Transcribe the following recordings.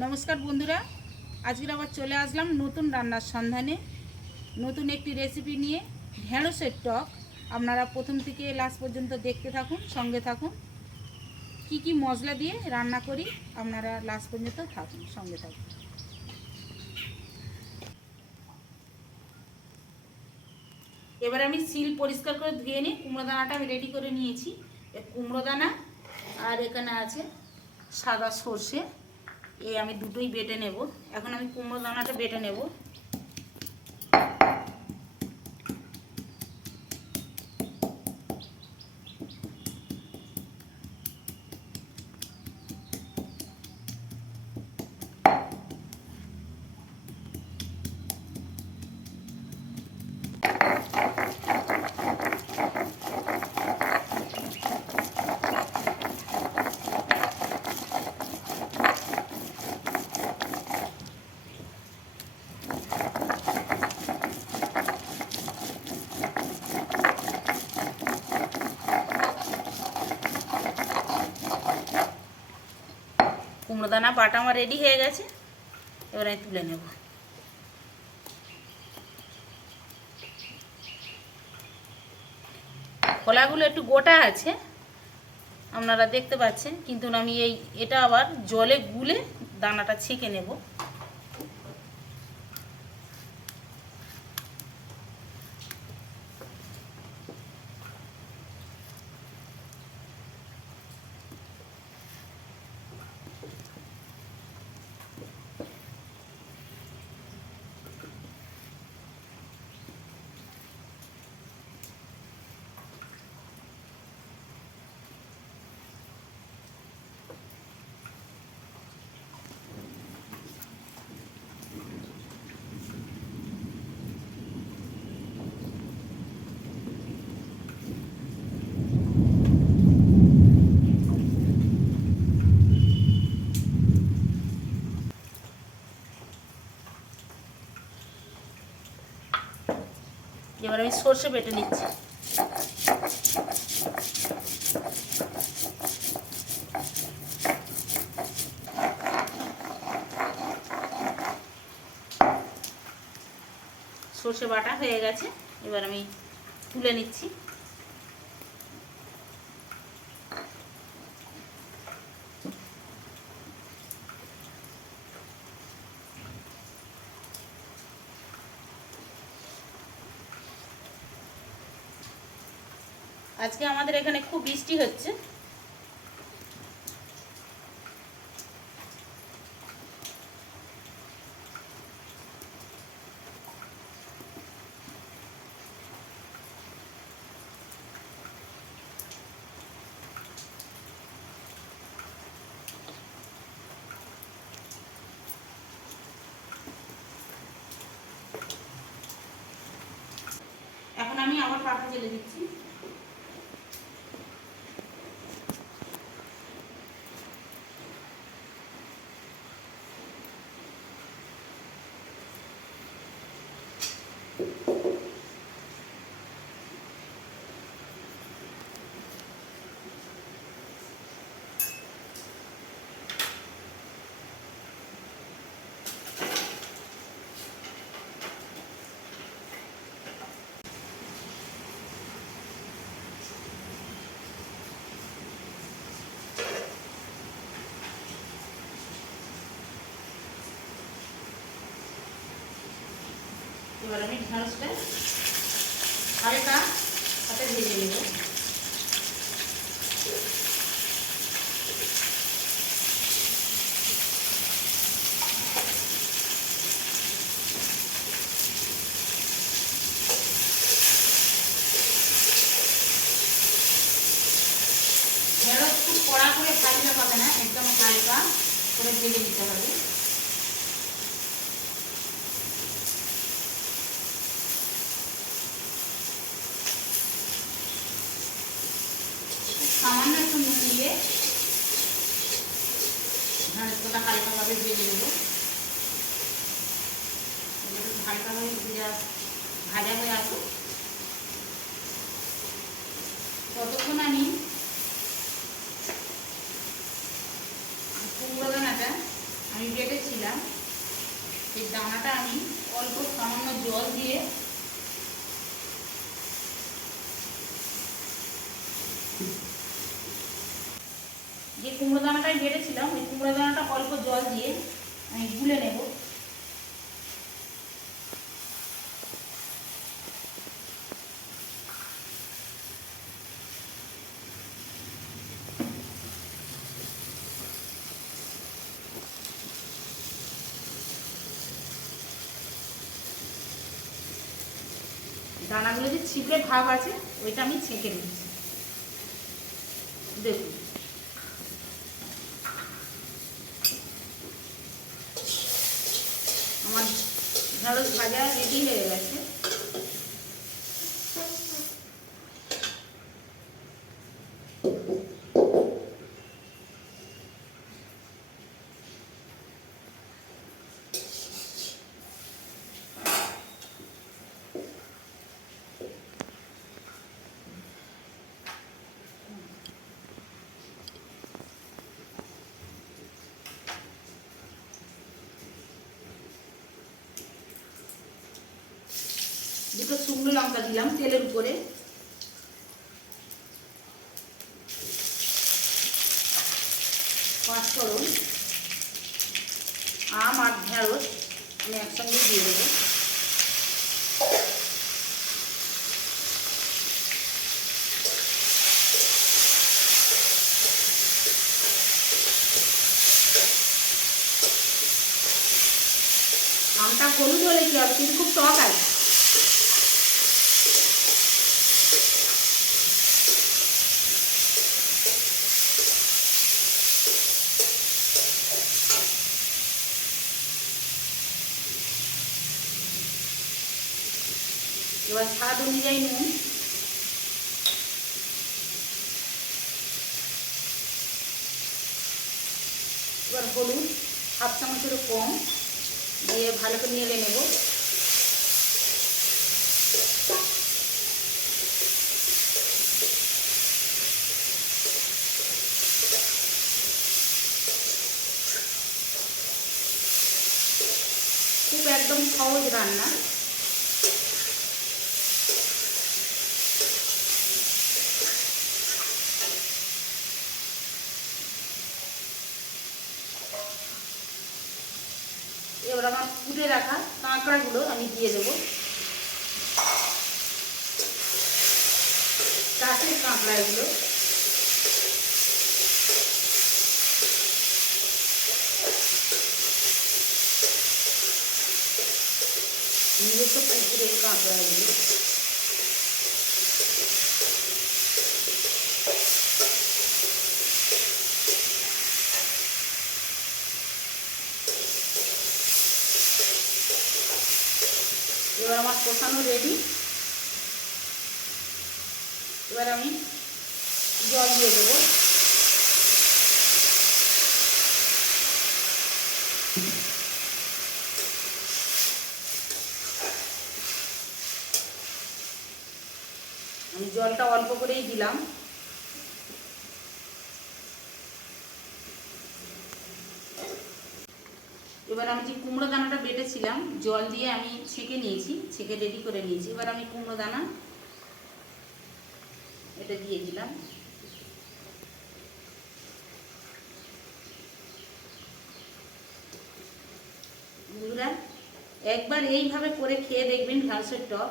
নমস্কার বন্ধুরা, আজকে আবার চলে আসলাম নতুন রান্নার সন্ধানে নতুন একটি রেসিপি নিয়ে। ঢেঁড়সের টক। আপনারা প্রথম থেকে লাস্ট পর্যন্ত দেখতে থাকুন, সঙ্গে থাকুন। কি কি মশলা দিয়ে রান্না করি আপনারা লাস্ট পর্যন্ত থাকুন, সঙ্গে থাকুন। এবার আমি সিল পরিষ্কার করে ধুয়ে নিই। কুমড়ো দানাটা আমি রেডি করে নিয়েছি। কুমড়ো দানা আর এখানে আছে সাদা সর্ষে, আমি দুটোই বেটে নেব। এখন আমি কুমড়ো দানাটা বেটে নেব। কুমড়ো দানা বাটা আমার রেডি হয়ে গেছে, এবার আমি তুলে নেব। খোলাগুলো একটু গোটা আছে আপনারা দেখতে পাচ্ছেন, কিন্তু আমি এটা আবার জলে গুলে দানাটা ছেঁকে নেব। এবার আমি সর্ষে বেটে নিচ্ছি। সর্ষে বাটা হয়ে গেছে, এবার আমি তুলে নিচ্ছি। আজকে আমাদের এখানে খুব বৃষ্টি হচ্ছে। এখন আমি আবার পাখা জেলে দিচ্ছি। এবার আমি ঢেঁড়সটা হালকা হাতে ভেজে নেব। ঢেঁড়স খুব কড়া করে ভাজতে হবে না, একদম হালকা করে ভেজে নিতে হবে। সামান্য একটু নুন দিয়ে ঢেঁড়সটা হালকাভাবে ভেজে নেব। হালকাভাবে ভাজা হয়ে আসুক, ততক্ষণ আমি কুমড়ো দানাটা আমি বেটে এই দানাটা আমি অল্প সামান্য জল দিয়ে যে কুমড়ো দানাটাই বেড়েছিলাম ওই কুমড়ো দানাটা অল্প জল দিয়ে আমি গুলে নেব। দানাগুলো যে ছিপড়ে ভাব আছে ওইটা আমি ছেঁকে নিচ্ছি। দেখুন আমার ঢেঁড়স ভাজা রেডি হয়ে গেছে। দুটো শুকনো লঙ্কা দিলাম তেলের উপরে, পাঁচফোড়ন, আম আর ঢেঁড়স আমি একসঙ্গে দিয়ে দেবো। আমটা হলুদ হলে কি হবে, কিন্তু খুব টক আছে। এবার স্বাদ অনুযায়ী নুন, এবার হলুদ হাফ চামচেরও কম দিয়ে ভালো করে নেড়ে নেব। খুব একদম সহজ রান্না। এবার আমার কুটে রাখা কাঁকড়াগুলো আমি দিয়ে দেবো। চাষের কাঁকড়া এগুলো। নিজস্ব পুকুরের কাঁকড়া এগুলো। এবার আমার কষানো রেডি। এবার আমি জল দিয়ে দেবো। আমি জলটা অল্প করেই দিলাম। এবার আমি যে কুমড়ো দানাটা বেটেছিলাম জল দিয়ে আমি ছেঁকে নিয়েছি, ছেঁকে রেডি করে নিয়েছি। এবার আমি কুমড়ো দানা এটা দিয়ে দিলাম। বন্ধুরা একবার এইভাবে করে খেয়ে দেখবেন ঢ্যাঁড়সের টক।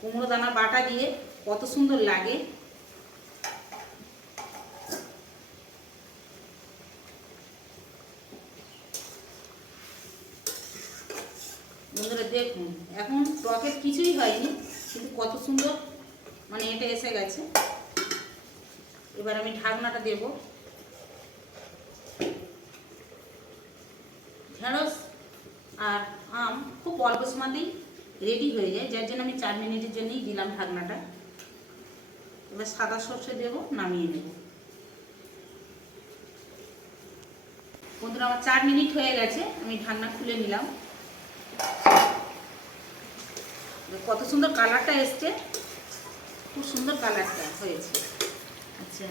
কুমড়ো দানা বাটা দিয়ে কত সুন্দর লাগে। বন্ধুরা দেখুন এখন টকের কিছুই হয়নি, কিন্তু কত সুন্দর মানে এটা এসে গেছে। এবার আমি ঢাকনাটা দেব। ঢেঁড়স আর আম খুব অল্প সময়তেই রেডি হয়ে যায়, যার জন্য আমি 4 মিনিটের জন্যই দিলাম ঢাকনাটা। এবার সাদা সর্ষে দেব, নামিয়ে নেব। বন্ধুরা আমার 4 মিনিট হয়ে গেছে, আমি ঢাকনা খুলে নিলাম। কত সুন্দর কালারটা এসছে, খুব সুন্দর কালারটা হয়েছে। আচ্ছা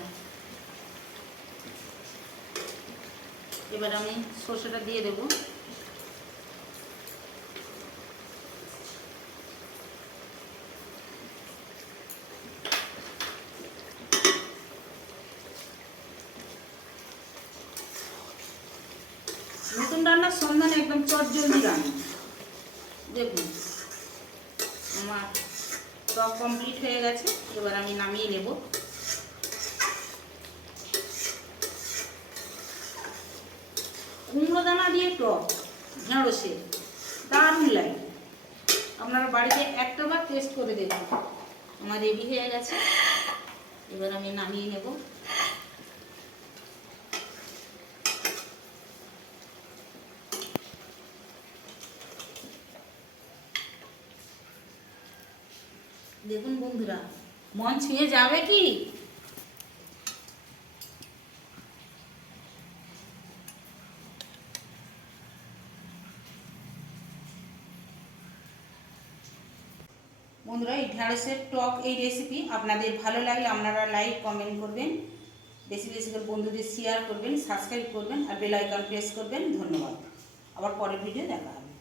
এবার আমি সর্ষেটা দিয়ে দেব। নতুন রান্নার সন্ধানে একদম চটজলদি রান্না। দেখুন আমার টক কমপ্লিট হয়ে গেছে, এবার আমি নামিয়ে নেব। কুমড়ো দানা দিয়ে টক ঢেঁড়সের দারুণ লাগে, আপনারা বাড়িতে একটাবার টেস্ট করে দেখুন। আমার রেডি হয়ে গেছে, এবার আমি নামিয়ে নেব। দেখুন বন্ধুরা, মন ছুঁয়ে যাবে কি? বন্ধুরা, এই ঢেঁড়সের টক এই রেসিপি আপনাদের ভালো লাগলে আপনারা লাইক কমেন্ট করবেন, বেশি বেশি করে বন্ধুদের শেয়ার করবেন, সাবস্ক্রাইব করবেন আর বেল আইকন প্রেস করবেন। ধন্যবাদ। আবার পরের ভিডিও দেখা হবে।